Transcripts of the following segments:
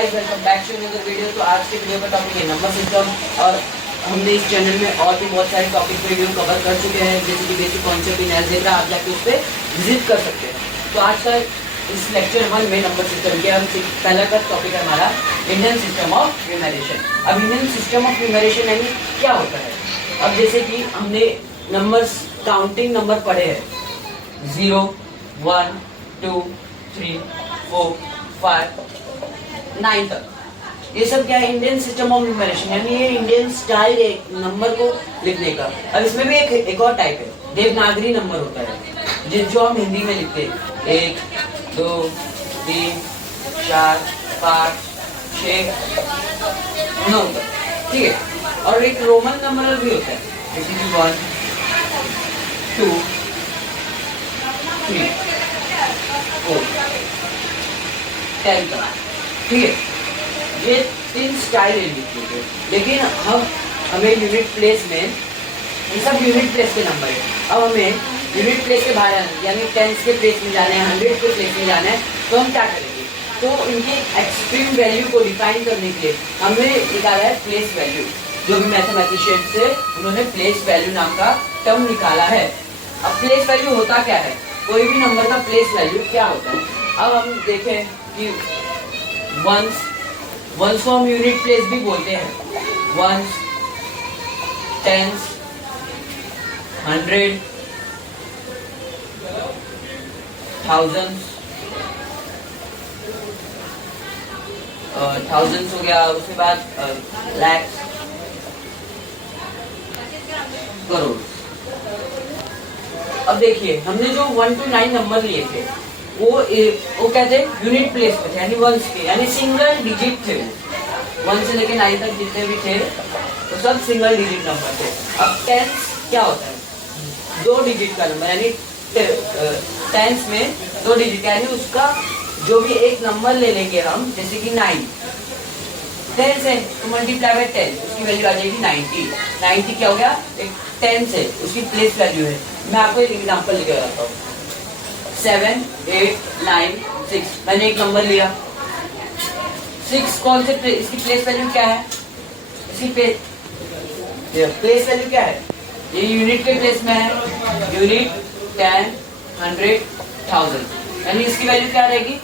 Guys, welcome back to another video. तो आज के वीडियो का टॉपिक है नंबर सिस्टम, और हमने इस चैनल में और भी बहुत सारे टॉपिक वीडियो कवर कर चुके हैं, जैसे कि बेसिक कॉन्सेप्ट इन अलजेब्रा, आप जाके उस पर विजिट कर सकते हैं। तो आज का इस लेक्चर 1 में नंबर सिस्टम के हम पहला का टॉपिक है हमारा इंडियन सिस्टम ऑफ न्यूमरेशन। अब इंडियन सिस्टम ऑफ न्यूमरेशन यानी क्या होता है? अब जैसे कि हमने नंबर्स काउंटिंग नंबर पढ़े हैं 0, 1, 2, 3, 4, 5, 9 तक। ये सब क्या है? इंडियन सिस्टम ऑफ न्यूमरेशन, यानी ये इंडियन स्टाइल एक नंबर को लिखने का। अब इसमें भी एक और टाइप है, देवनागरी नंबर होता है जो हम हिंदी में लिखते हैं 1, 2, 3, 4, 5, 6, 9 तक, ठीक है। और एक रोमन नंबर भी होता है, जैसे कि 1, 2, 3, 4, 10 तक, ठीक है। ये 3 स्टाइल है, लेकिन हमें यूनिट प्लेस में, ये सब यूनिट प्लेस के नंबर है। अब हमें यूनिट प्लेस के बाहर यानी टेंस के प्लेस में जाना है, 100 के प्लेस में जाना है, तो हम क्या करेंगे? तो इनकी एक्सट्रीम वैल्यू को डिफाइन करने के लिए हमने निकाला है प्लेस वैल्यू। जो भी मैथमेटिशियन थे उन्होंने प्लेस वैल्यू नाम का टर्म निकाला है। अब प्लेस वैल्यू होता क्या है? कोई भी नंबर का प्लेस वैल्यू क्या होता है? अब हम देखें कि वंस को हम यूनिट प्लेस भी बोलते हैं। वंस, टेंस, 100, थाउजेंड्स हो गया, उसके बाद लैक्स, करोड़। अब देखिए, हमने जो 1 to 9 नंबर लिए थे वो कहते हैं यूनिट प्लेस पे थे, यानी वंस के, यानी सिंगल डिजिट थे। 1 से लेके 9 तक जितने भी थे तो सब सिंगल डिजिट नंबर थे। अब टेंस क्या होता है? 2 डिजिट का नंबर, यानी टेंस में 2 डिजिट, यानी उसका जो भी एक नंबर ले लेंगे हम, जैसे कि 9 10 है तो मल्टीप्लाई बाय 10, उसकी वैल्यू आ जाएगी 90। 90 क्या हो गया? एक 10 है, उसकी प्लेस वैल्यू है। मैं आपको एक एग्जांपल लेके बताता हूँ। 7, 8, 9, 6, मैंने एक नंबर लिया 6, कौन से इसकी प्लेस वैल्यू क्या है? इसकी प्लेस वैल्यू क्या है? ये यूनिट के प्लेस में है, यूनिट 10, 100, 1000, यानी इसकी वैल्यू क्या रहेगी?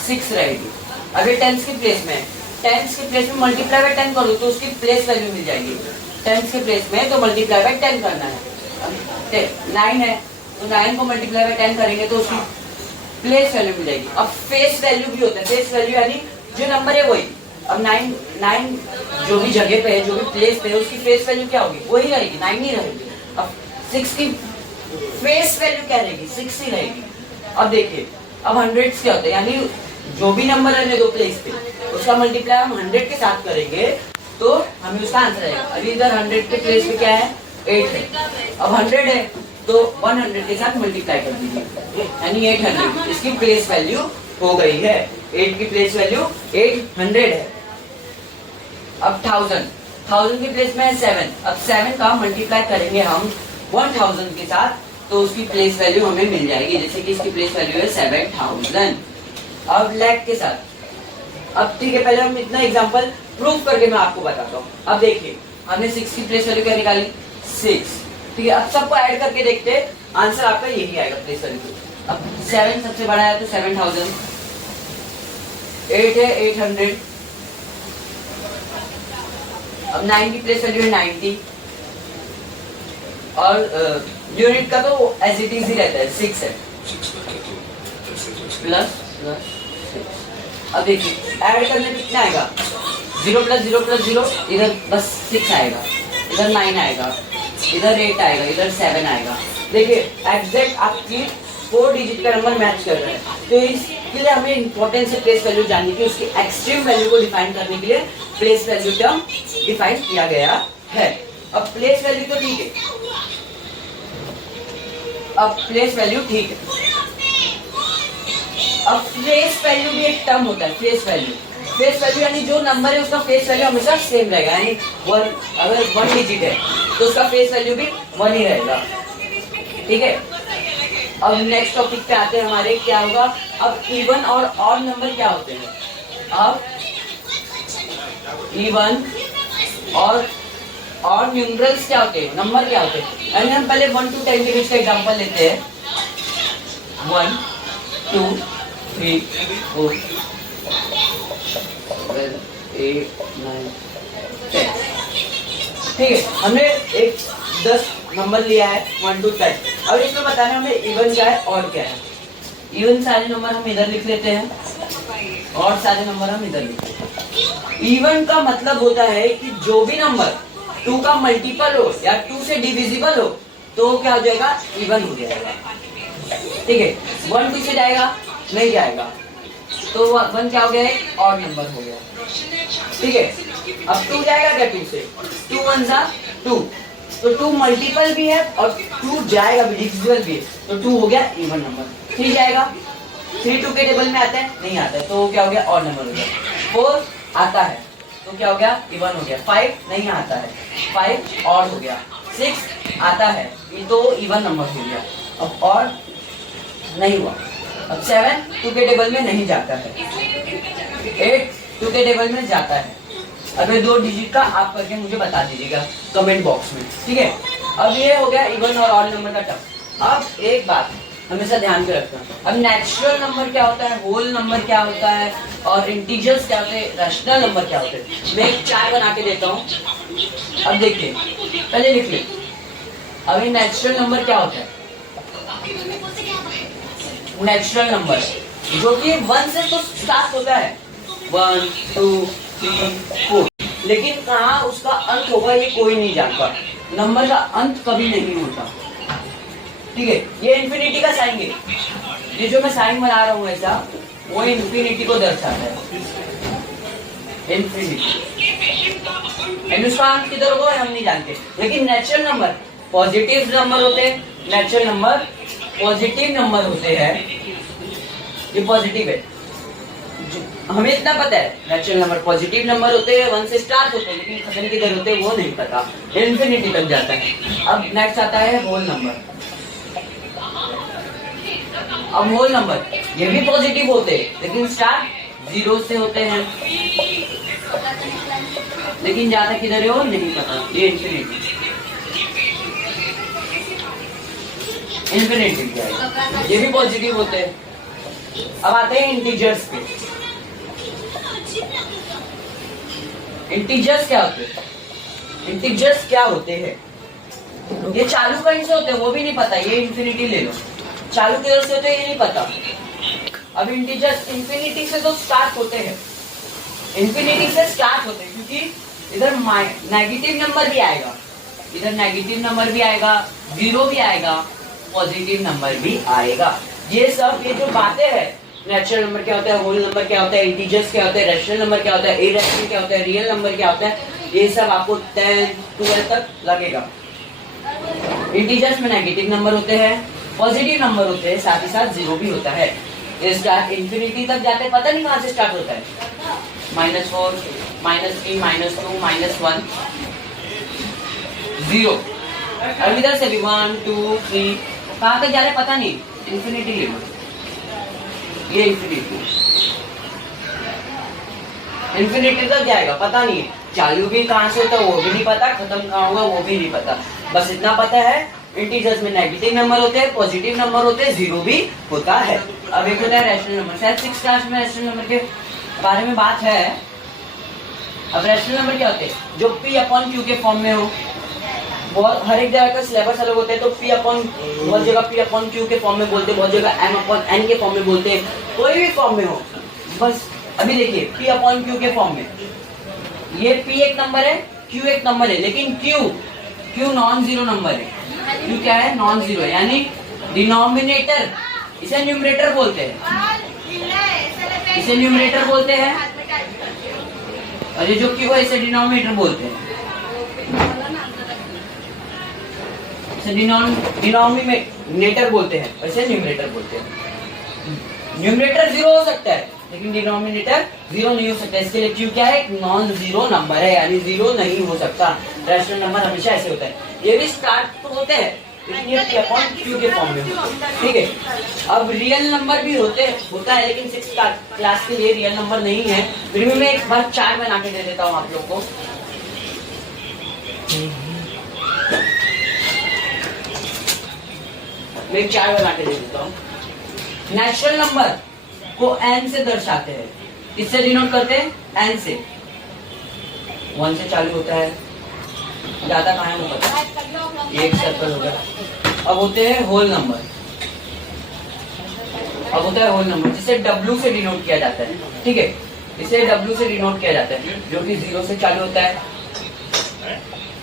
6 रहेगी। अब ये टेंस की प्लेस में है, टेंस के प्लेस में मल्टीप्लाई बाय 10 कर दो तो उसकी प्लेस वैल्यू मिल जाएगी। टेंस के प्लेस में तो मल्टीप्लाई बाय 10 करना है। 9 है तो 9 को मल्टीप्लाई बाय 10 करेंगे तो उसकी प्लेस वैल्यू मिल जाएगी। अब फेस वैल्यू भी होता है, फेस वैल्यू यानी जो नंबर है वही। अब 9 जो भी जगह पे है, जो भी प्लेस पे है, उसकी फेस वैल्यू क्या होगी? वही रहेगी, 9 ही रहेगी। अब 6 की फेस वैल्यू क्या रहेगी? 6 ही रहेगी। अब देखिए, अब 100 क्या होता है? यानी जो भी नंबर है 2 प्लेस पे, उसका मल्टीप्लाई हम 100 के साथ करेंगे तो हमें उसका आंसर आएगा। अभी इधर 100 के प्लेस पे क्या है? 8 है। अब 100 है तो 100 के साथ मल्टीप्लाई कर दीजिए, यानी 800, इसकी प्लेस वैल्यू हो गई है। 8 की प्लेस वैल्यू 800 है। अब 1000 की प्लेस में है 7। अब 7 का मल्टीप्लाई करेंगे हम 1000 के साथ तो उसकी प्लेस वैल्यू हमें मिल जाएगी, जैसे कि इसकी प्लेस वैल्यू है 7000। अब लैख के साथ, अब ठीक है, पहले हम इतना एग्जांपल प्रूफ करके मैं आपको बताता हूँ। अब देखिए, हमने 6 की प्लेस वैल्यू क्या निकाली? 6, ठीक है। अब सबको ऐड करके देखते हैं, आंसर आपका यही आएगा प्लेस वैल्यू। अब 7 सबसे बड़ा है तो 7000, 8 है 800, अब 9 की प्लेस वैल्यू है 90, और यूनिट का तो एज इट इज ही रहता है, 6 है प्लस 6। अब देखिए, ऐड करने में कितना आएगा? 0 + 0 + 0, इधर बस 6 आएगा, इधर 9 आएगा, इधर 8 आएगा, इधर 7 आएगा। देखिए, एग्जैक्ट आपकी 4 डिजिट का नंबर मैच कर रहा है। तो इसके लिए हमें इंपॉर्टेंस है प्लेस वैल्यू जानने की। उसकी एक्सट्रीम वैल्यू को डिफाइन करने के लिए प्लेस वैल्यू टर्म डिफाइन किया गया है। अब प्लेस वैल्यू तो ठीक है, अब प्लेस वैल्यू ठीक है। अब फेस वैल्यू भी एक टर्म होता है, फेस वैल्यू। फेस वैल्यू यानी जो नंबर है उसका फेस वैल्यू हमेशा सेम रहेगा, यानी 1, अगर 1 डिजिट है तो उसका फेस वैल्यू भी 1 ही रहेगा, ठीक है। अब नेक्स्ट टॉपिक पे आते हैं हमारे, क्या होगा अब इवन और ऑड नंबर क्या होते हैं। अब इवन और न्यूमरल्स क्या होते हैं, नंबर क्या होते हैं। यानी हम पहले 1 to 10 के बीच का एग्जांपल लेते हैं। 1 2 3 4 8 9 10। ठीक है, हमने एक 10 नंबर लिया है 1 to 10। अब इसमें बताना हमें इवन क्या है और क्या है। इवन सारे नंबर हम इधर लिख लेते हैं और सारे नंबर हम इधर लिख लेते हैं। इवन का मतलब होता है कि जो भी नंबर 2 का मल्टीपल हो या 2 से डिविजिबल हो तो क्या हो जाएगा, इवन हो जाएगा। ठीक है, 1 2 से जाएगा नहीं जाएगा तो 1 क्या हो गया, एक और नंबर हो गया। ठीक है, अब 2 जाएगा क्या 2 से, 2 1 जा 2, तो 2 मल्टीपल भी है और 2 जाएगा भी, डिविजिबल भी है, तो 2 हो गया इवन नंबर। 3 जाएगा, 3 2 के टेबल में आता है नहीं आता है तो क्या हो गया, और नंबर हो गया। 4 आता है तो क्या हो गया, इवन हो गया। 5 नहीं आता है, 5 और हो गया। 6 आता है ये तो इवन नंबर हो गया, अब और नहीं हुआ। अब 7 2 के टेबल में नहीं जाता है, 8 2 के टेबल में जाता है। अब ये 2 डिजिट का आप करके मुझे बता दीजिएगा कमेंट बॉक्स में। ठीक है, अब ये हो गया इवन और ऑड नंबर का टर्म। अब एक बात हमेशा ध्यान में रखना, अब नेचुरल नंबर क्या होता है, होल नंबर क्या होता है और इंटीजर्स क्या होते हैं, रैशनल नंबर क्या होते हैं। मैं एक चार्ट बना के देता हूँ, अब देखिए पहले लिख ले। अब ये नेचुरल नंबर क्या होता है, नेचुरल नंबर जो कि 1 से तो स्टार्ट होता है, 1 2 3 4, लेकिन कहाँ उसका अंत होगा ये कोई नहीं जानता। नंबर का अंत कभी नहीं होता। ठीक है, ये इन्फिनिटी का साइन है, ये जो मैं साइन बना रहा हूँ ऐसा वो इन्फिनिटी को दर्शाता है, इन्फिनिटी। हिंदुस्तान किधर होगा हम नहीं जानते, लेकिन नेचुरल नंबर पॉजिटिव नंबर होते हैं, नेचुरल नंबर पॉजिटिव नंबर होते हैं, ये पॉजिटिव है। हमें इतना पता है नेचुरल नंबर पॉजिटिव नंबर होते हैं, 1 से स्टार्ट होते हैं, लेकिन खत्म किधर होते हैं वो नहीं पता, इन्फिनिटी तक जाता है। अब नेक्स्ट आता है होल नंबर। अब होल नंबर ये भी पॉजिटिव होते हैं लेकिन स्टार्ट 0 से होते हैं, लेकिन जाता किधर है वो नहीं पता, ये इन्फिनिटी इन्फिनिटी ये भी पॉजिटिव होते हैं। अब आते हैं इंटीजर्स पे। इंटीजर्स क्या होते हैं, इंटीजर्स क्या होते हैं, ये चालू कहीं से होते हैं वो भी नहीं पता, ये इन्फिनिटी ले लो, चालू किधर से होते हैं ये नहीं पता। अब इंटीजर्स इन्फिनिटी से तो स्टार्ट होते हैं, इन्फिनिटी से स्टार्ट होते हैं क्योंकि इधर नेगेटिव नंबर भी आएगा, इधर नेगेटिव नंबर भी आएगा, 0 भी आएगा, पॉजिटिव नंबर भी आएगा। ये सब ये जो बातें हैं, नेचुरल नंबर क्या होता है, होल नंबर क्या होता है, इंटीजर्स क्या होता है, रैशनल नंबर क्या होता है, इरैशनल क्या होता है, रियल नंबर क्या होता है, ये सब आपको 10 12 तक लगेगा। इंटीजर्स में नेगेटिव नंबर होते हैं, पॉजिटिव नंबर होते हैं, साथ ही साथ 0 भी होता है। स्टार्ट इन्फिनिटी तक जाते हैं, पता नहीं कहाँ से स्टार्ट होता है, -4 -3 -2 -1 0। अब इधर से भी 1 2 3 कहाँ तक जा रहे पता नहीं, इन्फिनिटी ले लो, ये इन्फिनिटी तक जाएगा, पता नहीं है चालू भी कहाँ से होता है वो भी नहीं पता, खत्म कहाँ होगा वो भी नहीं पता। बस इतना पता है इंटीजर्स में नेगेटिव नंबर होते हैं, पॉजिटिव नंबर होते हैं, 0 भी होता है। अब एक होता है रैशनल नंबर, शायद 6th क्लास में रैशनल नंबर के बारे में बात है। अब रैशनल नंबर क्या होते हैं, जो P/Q के फॉर्म में हो, बहुत हर एक जगह का सिलेबस अलग होता है, तो बहुत जगह P/Q के फॉर्म में बोलते हैं, बहुत जगह M/N के फॉर्म में बोलते हैं, कोई भी फॉर्म में हो। बस अभी देखिए P/Q के फॉर्म में ये P एक नंबर है, Q एक नंबर है, लेकिन Q नॉन जीरो नंबर है। Q क्या है, नॉन जीरो है, यानी डिनोमिनेटर, इसे न्यूमरेटर बोलते हैं, इसे न्यूमरेटर बोलते हैं, और ये जो Q है इसे डिनोमिनेटर बोलते हैं, इसे डिनोमिनेटर बोलते हैं, इसे न्यूमरेटर बोलते हैं। न्यूमरेटर 0 हो सकता है लेकिन डिनोमिनेटर 0 नहीं हो सकता, इसके लिए Q क्या है, एक नॉन जीरो नंबर है, यानी 0 नहीं हो सकता। रैशनल नंबर हमेशा ऐसे होता है, ये भी स्टार्ट तो होते हैं इसलिए p अपॉन q के फॉर्म में होता है। ठीक है, अब रियल नंबर भी होता है, लेकिन 6 क्लास के लिए रियल नंबर नहीं है। फिर भी मैं एक बार चार्ट बना के दे देता हूँ आप लोग को। मैं एक चार्ट बना के दे देता हूँ। नेचुरल नंबर को n से दर्शाते हैं। किससे डिनोट करते हैं? n से। 1 से चालू होता है, ज्यादा कहाँ है पता, एक सर्कल होगा। अब होते हैं होल नंबर, जिसे W से डिनोट किया जाता है। ठीक है, इसे W से डिनोट किया जाता है, जो कि 0 से चालू होता है,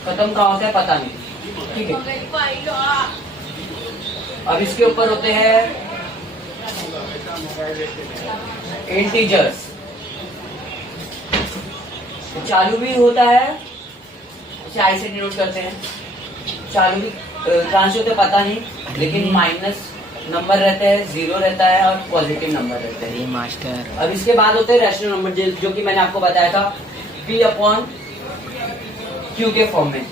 खत्म कहाँ होता है पता नहीं। ठीक है, अब इसके ऊपर होते हैं इंटीजर्स, चालू भी होता है, इसे आई से डिनोट करते हैं। चालू भी कहाँ से होता है पता नहीं, लेकिन माइनस नंबर रहता है, 0 रहता है और पॉजिटिव नंबर रहता है। मास्टर, अब इसके बाद होते हैं रैशनल नंबर, जो कि मैंने आपको बताया था p अपॉन q के फॉर्म में।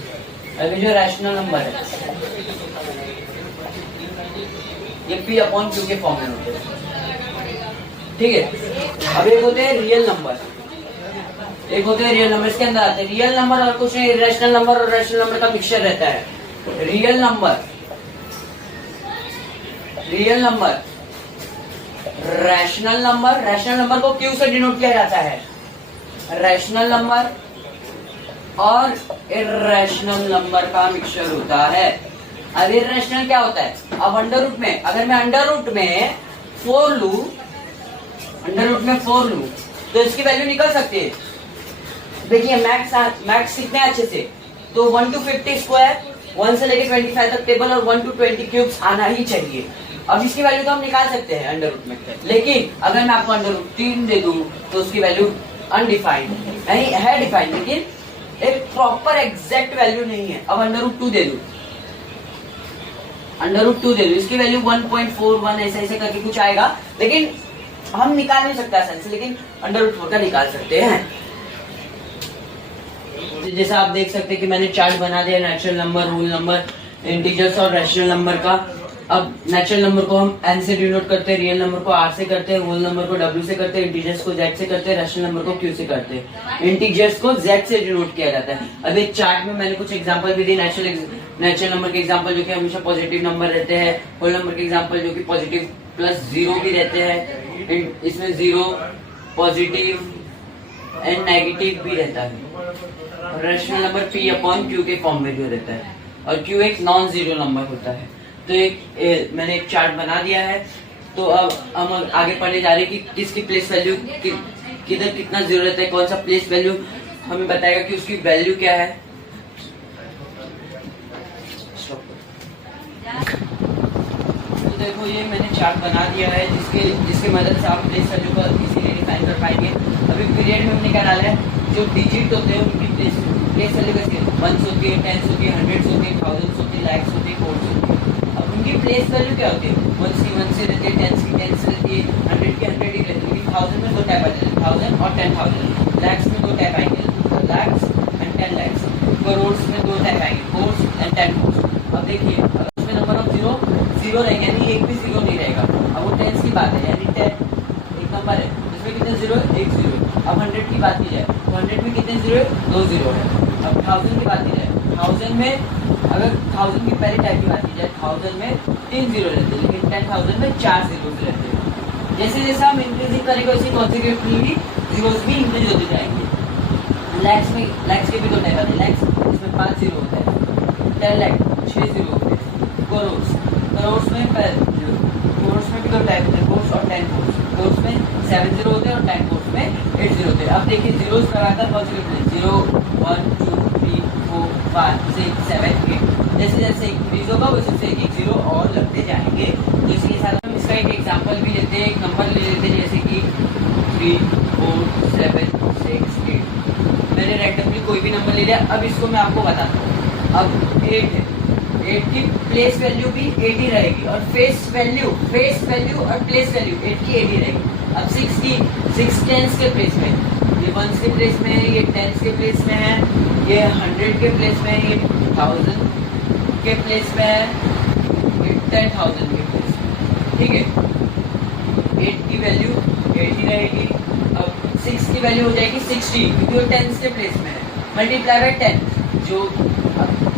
अभी जो रैशनल नंबर है ये p अपॉन q के फॉर्म में होते हैं। ठीक है, अब एक होते हैं रियल नंबर, इसके अंदर आते हैं रियल नंबर और कुछ नहीं, रैशनल नंबर और रैशनल नंबर का मिक्सचर रहता है। रियल नंबर, रैशनल नंबर को q से डिनोट किया जाता है। रैशनल नंबर और इर्रेशनल नंबर का मिक्सचर होता है। अब इर्रेशनल क्या होता है? अब अंडर रूट में, अगर मैं अंडर रूट में 4 लूं, तो इसकी वैल्यू निकल सकती है। देखिए मैक्स कितने अच्छे से, तो 1 to 50 स्क्वायर, 1 से लेके 25 तक टेबल और 1 to 20 क्यूब्स आना ही चाहिए। अब इसकी वैल्यू तो हम निकाल सकते हैं अंडर रूट में, लेकिन अगर मैं आपको अंडर रूट 3 दे दूं तो उसकी वैल्यू अनडिफाइंड है, डिफाइंड, लेकिन एक प्रॉपर एग्जैक्ट वैल्यू नहीं है। अब अंडर रूट 2 दे दूं, इसकी वैल्यू 1.41 ऐसे करके कुछ आएगा, लेकिन हम निकाल नहीं सकते आसानी से, लेकिन अंडर रूट 4 का निकाल सकते हैं। जैसा आप देख सकते हैं कि मैंने चार्ट बना दिया natural number, whole number, integers और रैशनल नंबर का। अब नेचुरल नंबर को हम n से डिनोट करते हैं, रियल नंबर को r से करते हैं, होल नंबर को w से करते हैं, इंटीजर्स को z से करते हैं, रैशनल नंबर को q से करते हैं। इंटीजर्स को z से डिनोट किया जाता है। अब एक चार्ट में मैंने कुछ एग्जांपल भी दिए, नेचुरल नंबर के एग्जांपल जो कि हमेशा पॉजिटिव नंबर रहते हैं, होल नंबर के एग्जांपल जो कि पॉजिटिव प्लस 0 भी रहते हैं, इसमें 0 पॉजिटिव एंड नेगेटिव भी रहता है। Rational number p upon q के फॉर्म में जो रहता है, और q एक नॉन जीरो नंबर होता है। तो मैंने एक चार्ट बना दिया है। तो अब हम आगे पढ़ने जा रहे हैं कि किसकी प्लेस वैल्यू किधर कितना जीरो रहता है, कौन सा प्लेस वैल्यू हमें बताएगा कि उसकी वैल्यू क्या है। तो देखो ये मैंने चार्ट बना दिया है, जिसके मदद से आप प्लेस वैल्यू को इजीली डिफाइन कर पाएंगे। अभी पीरियड में हमने क्या डाला है, जो डिजिट होते हैं उनकी प्लेस वैल्यू कैसे, 1s होती है, 10s होती है, 100s होती है, 1000s होती है, lakhs होती है, crores होती है। अब उनकी प्लेस वैल्यू क्या होती है, 1 से रहती है, 10 की 10 से रहती है, 100 की 100 ही रहती है, लेकिन 1000 में 2 टाइप आते हैं, 1000 और 10,000। lakhs में 2 टाइप आएंगे, lakhs एंड 10 lakhs। crores में 2 टाइप आएंगे, crores एंड 10 crores। अब देखिए अगर उसमें नंबर ऑफ जीरो रहेगा, यानी एक भी जीरो नहीं रहेगा। अब वो 10 की बात है, यानी 10 एक नंबर है, इसमें कितने जीरो, एक जीरो। अब 100 की बात की जाए तो 100 में कितने जीरो है, 2 जीरो है। अब 1000 की बात की जाए, 1000 में अगर 1000 की पहले टाइप की बात की जाए, 1000 में 3 जीरो रहते हैं, लेकिन 10,000 में 4 जीरो रहते हैं। जैसे जैसे हम इंक्रीजिंग करेंगे वैसे कॉन्सिक्वेंटली जीरोस भी इंक्रीज होते जाएंगे। लैक्स के भी 2 टाइप आते हैं, लैक्स इसमें 5 जीरो होता है, 10 लाख 6 जीरो होते हैं। करोड़ में भी 2 टाइप होते हैं, कोर्स और 10 कोर्स। कोर्स में 7 जीरो होते हैं और 10 कोर्स में 8 जीरो होते हैं। अब देखिए जीरोस लगाकर कॉन्सिक्वेंटली 0 1 2 3 4 5 6 7 8, जैसे जैसे इंक्रीज होगा वैसे से एक जीरो और लगते जाएंगे। तो इसी के साथ हम इसका एक एग्जांपल भी लेते हैं, एक नंबर ले लेते हैं, जैसे कि 3 4 7 6 8। मैंने रैंडमली कोई भी नंबर ले लिया। अब इसको मैं आपको बताता हूँ। अब 8 है, 8 की प्लेस वैल्यू भी 8 ही रहेगी, और फेस वैल्यू और प्लेस वैल्यू 8 की 8 ही रहेगी। अब 6 टेंस के प्लेस में, ये 1s के प्लेस में है, ये 10s के प्लेस में है, ये 100 के प्लेस में है, ये 1000 के प्लेस में है, 10,000 के प्लेस में, ठीक है। 8 की वैल्यू 80 रहेगी, अब 6 की वैल्यू हो जाएगी 60 क्योंकि वो टेंस के प्लेस में है, मल्टीप्लाई बाय 10, जो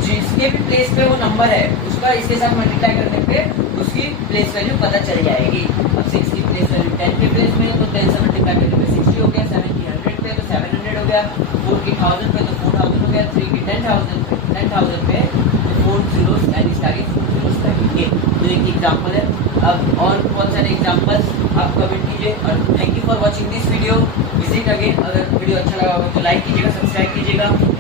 जिसके भी प्लेस पे वो नंबर है उसका इसके साथ मल्टीप्लाई करने पे उसकी प्लेस वैल्यू पता चल जाएगी। अब 6 की प्लेस वैल्यू 10 के प्लेस में है तो 10 से मल्टीप्लाई करने पे 60 हो गया, 7 की 100 पे तो 700 हो गया, 4 की 1000 पे तो 4000 हो गया, 3 की 10,000 पे तो 4 zeros यानी इसके आगे 4 zeros लगेंगे। तो एक एग्जांपल है। अब और बहुत सारे एग्जांपल्स आप कमेंट कीजिए और thank you for watching this video. Visit again. अगर वीडियो अच्छा लगा होगा तो लाइक कीजिएगा, सब्सक्राइब कीजिएगा।